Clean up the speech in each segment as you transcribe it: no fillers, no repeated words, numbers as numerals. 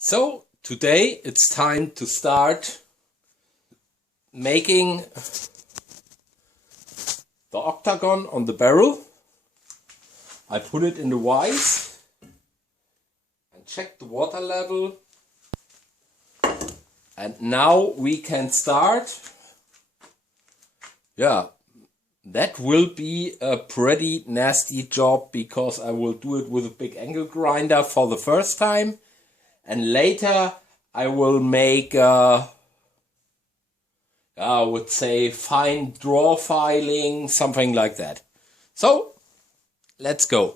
So today it's time to start making the octagon on the barrel. I put it in the vise and check the water level, and now we can start. Yeah, that will be a pretty nasty job because I will do it with a big angle grinder for the first time. And later I will make, I would say, fine drawfiling, something like that. So, let's go.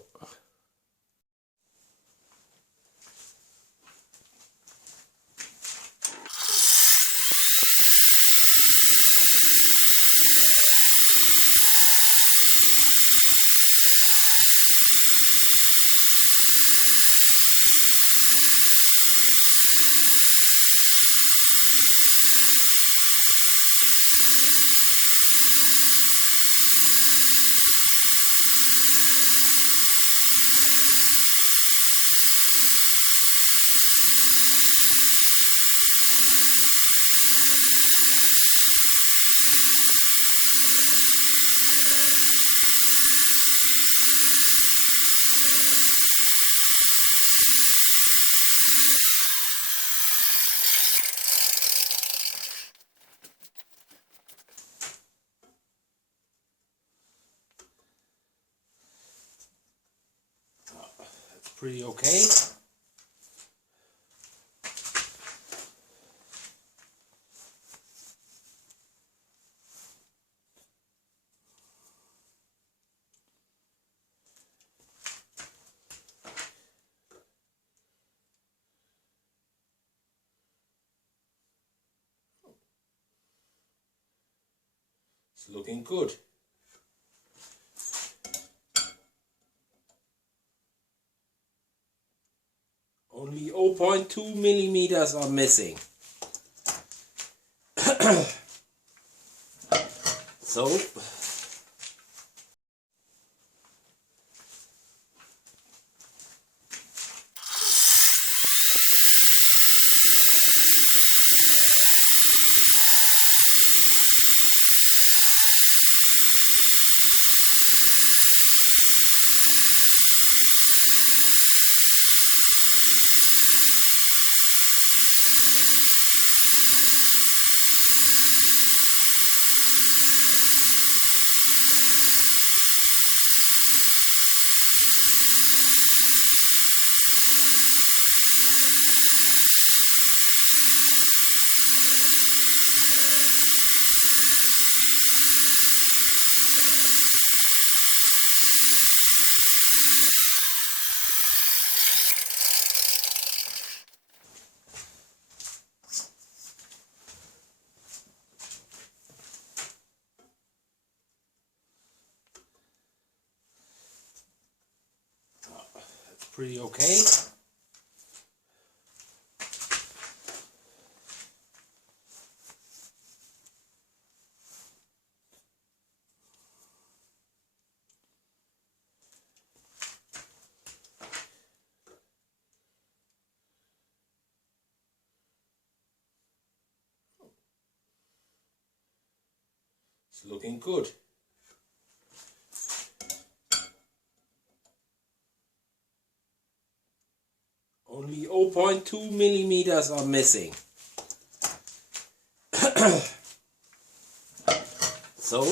Pretty okay. It's looking good. Only 0.2 millimeters are missing. So, pretty okay. It's looking good. Only 0.2 millimeters are missing. So,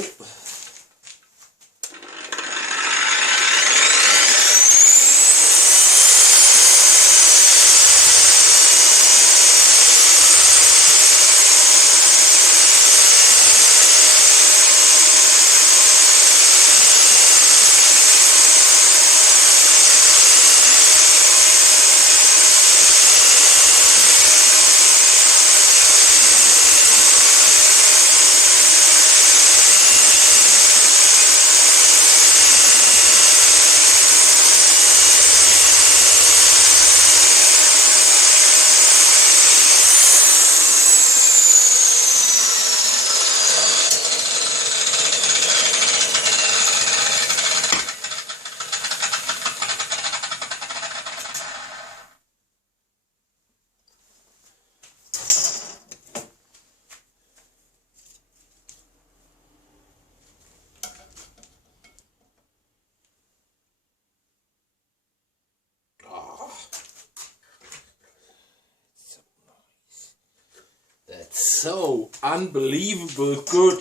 So unbelievable good.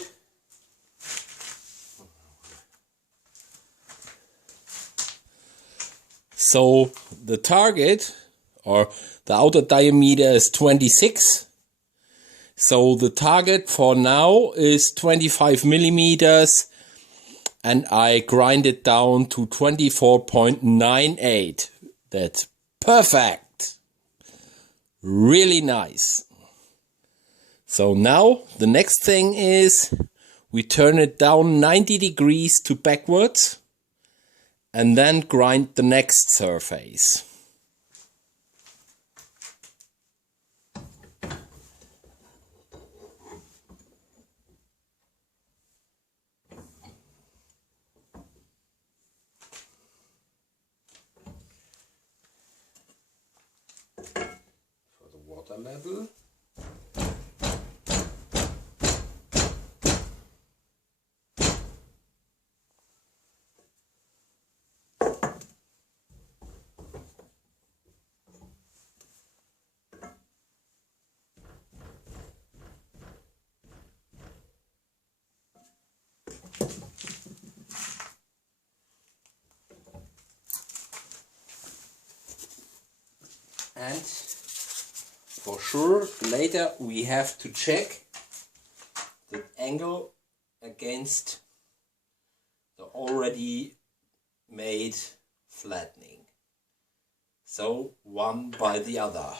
So the target, or the outer diameter, is 26. So the target for now is 25 millimeters, and I grind it down to 24.98. That's perfect. Really nice. So now the next thing is we turn it down 90 degrees to backwards and then grind the next surface. For the water level. And for sure later we have to check the angle against the already made flattening. So one by the other.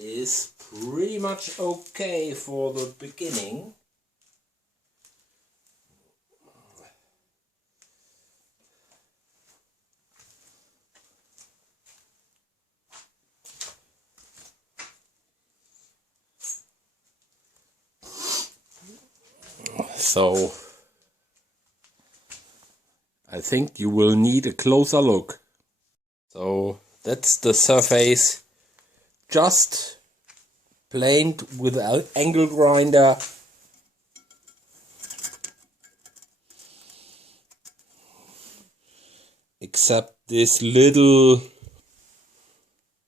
Is pretty much okay for the beginning. So I think you will need a closer look. So that's the surface, just planed with an angle grinder. Except this little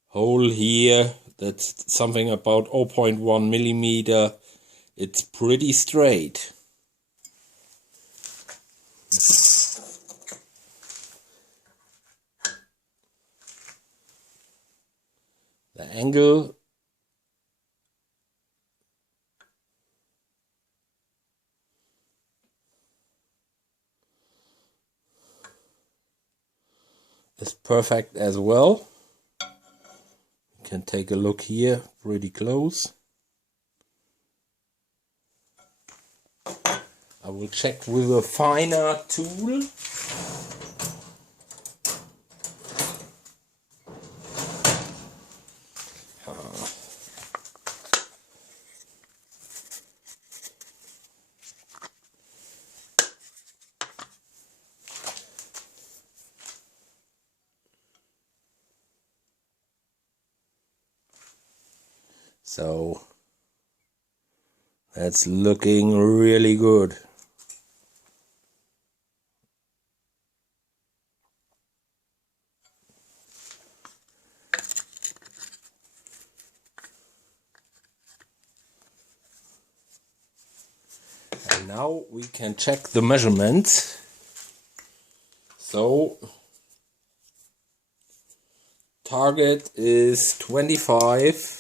hole here, that's something about 0.1 millimeter, it's pretty straight. The angle is perfect as well. You can take a look here, pretty close. I will check with a finer tool. So that's looking really good. And now we can check the measurements. So target is 25.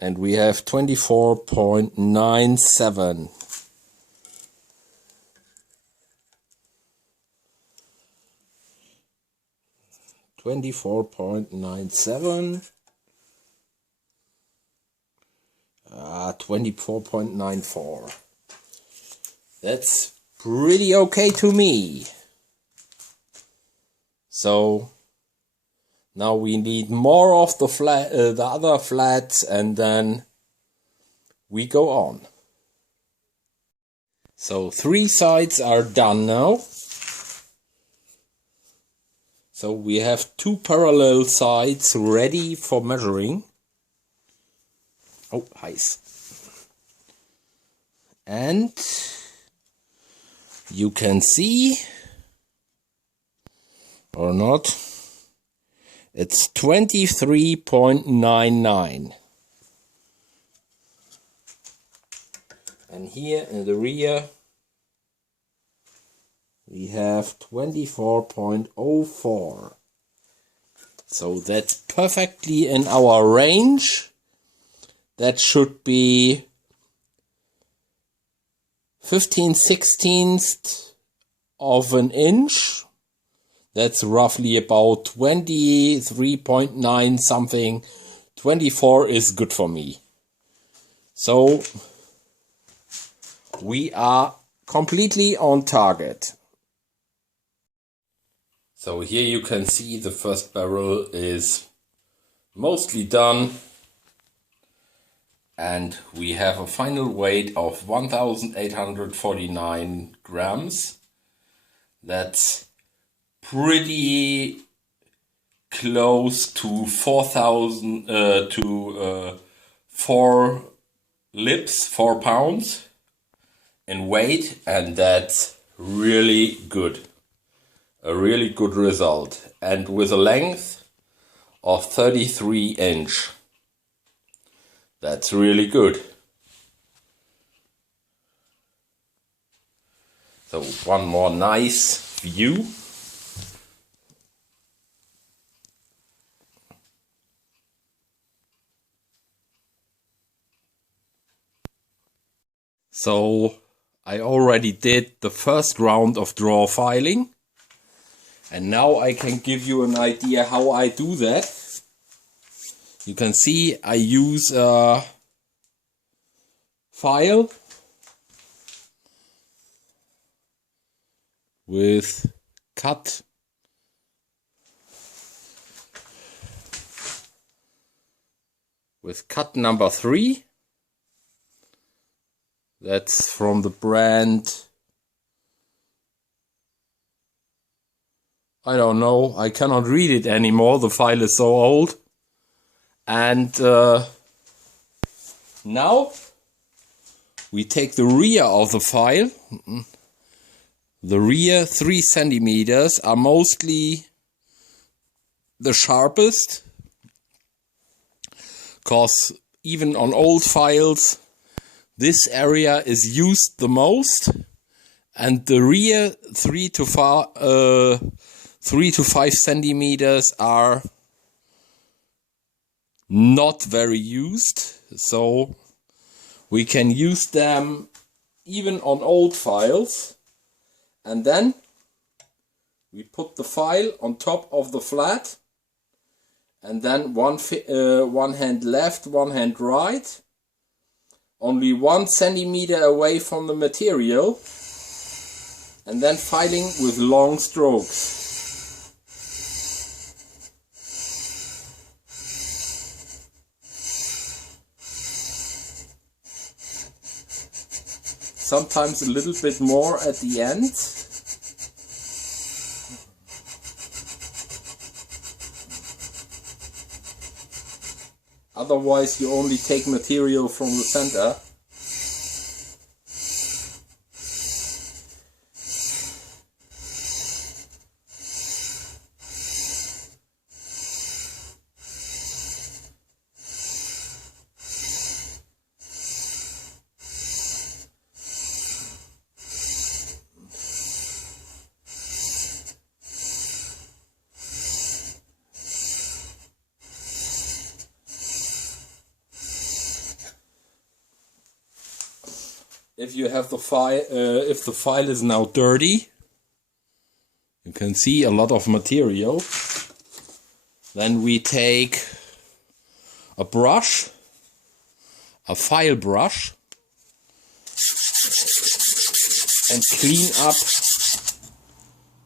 And we have 24.97. .97. 24.94. That's pretty okay to me. So now we need more of the the other flats, and then we go on. So 3 sides are done now. So we have 2 parallel sides ready for measuring. Oh, heiß. And you can see, or not, it's 23.99. And here in the rear we have 24.04. So that's perfectly in our range. That should be 15/16 of an inch. That's roughly about 23.9 something. 24 is good for me. So we are completely on target. So here you can see the first barrel is mostly done. And we have a final weight of 1,849 grams. That's pretty close to 4,000 to 4 lips, 4 pounds in weight, and that's really good. A really good result, and with a length of 33 inch. That's really good. So one more nice view. So I already did the first round of drawfiling, and now I can give you an idea how I do that. You can see I use a file with cut number 3. That's from the brand, I don't know, I cannot read it anymore, the file is so old. And now we take the rear of the file. The rear 3 centimeters are mostly the sharpest, because even on old files this area is used the most, and the rear 3 to 5 centimeters are not very used, so we can use them even on old files. And then we put the file on top of the flat, and then one hand left, one hand right, only 1 centimeter away from the material, and then filing with long strokes. Sometimes a little bit more at the end. Otherwise you only take material from the center. If you have the file, if the file is now dirty, you can see a lot of material. Then we take a brush, a file brush, and clean up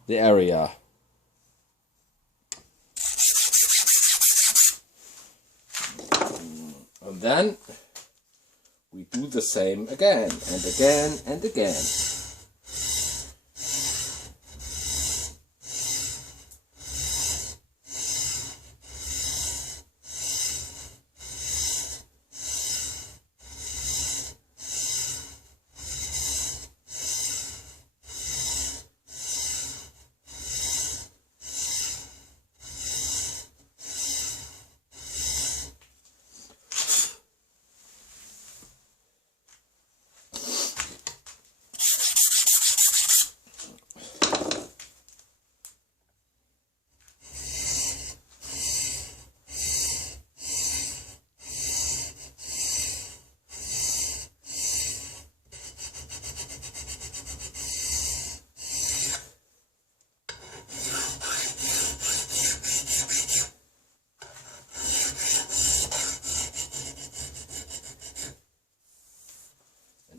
the area. And then we do the same again and again and again.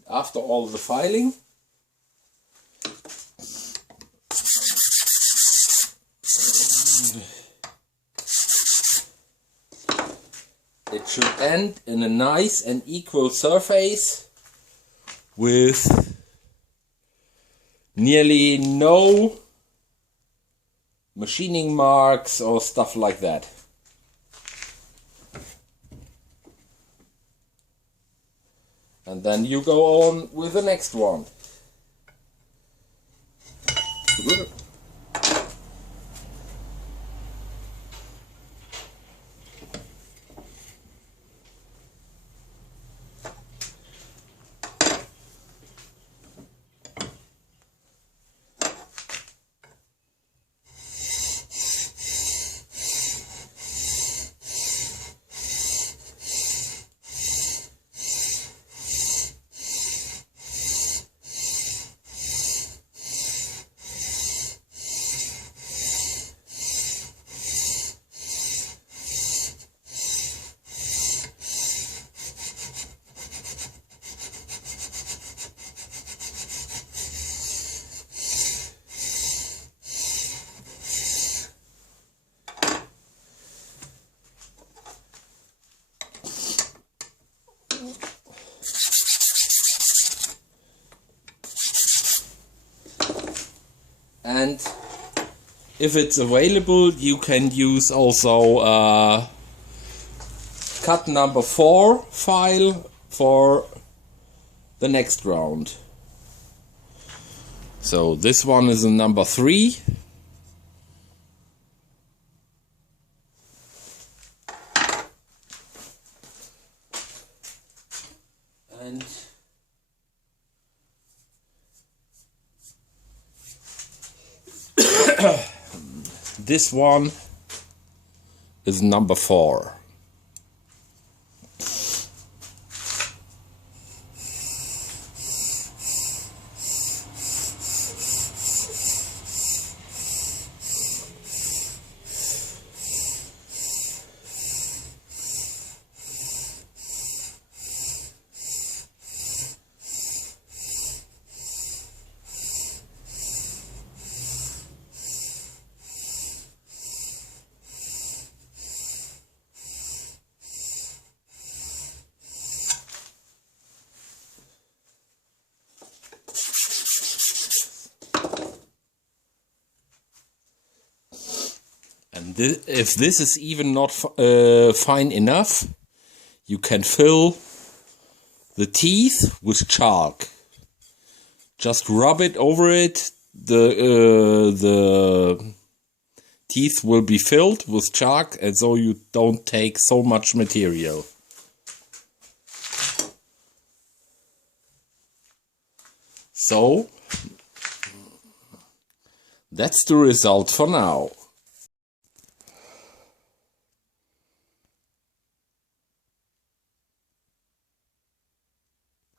After all the filing, it should end in a nice and equal surface with nearly no machining marks or stuff like that. And then you go on with the next one. And if it's available, you can use also cut number 4 file for the next round. So this one is a number 3. This one is number 4. And if this is even not fine enough, you can fill the teeth with chalk. Just rub it over it. The teeth will be filled with chalk, and so you don't take so much material. So that's the result for now.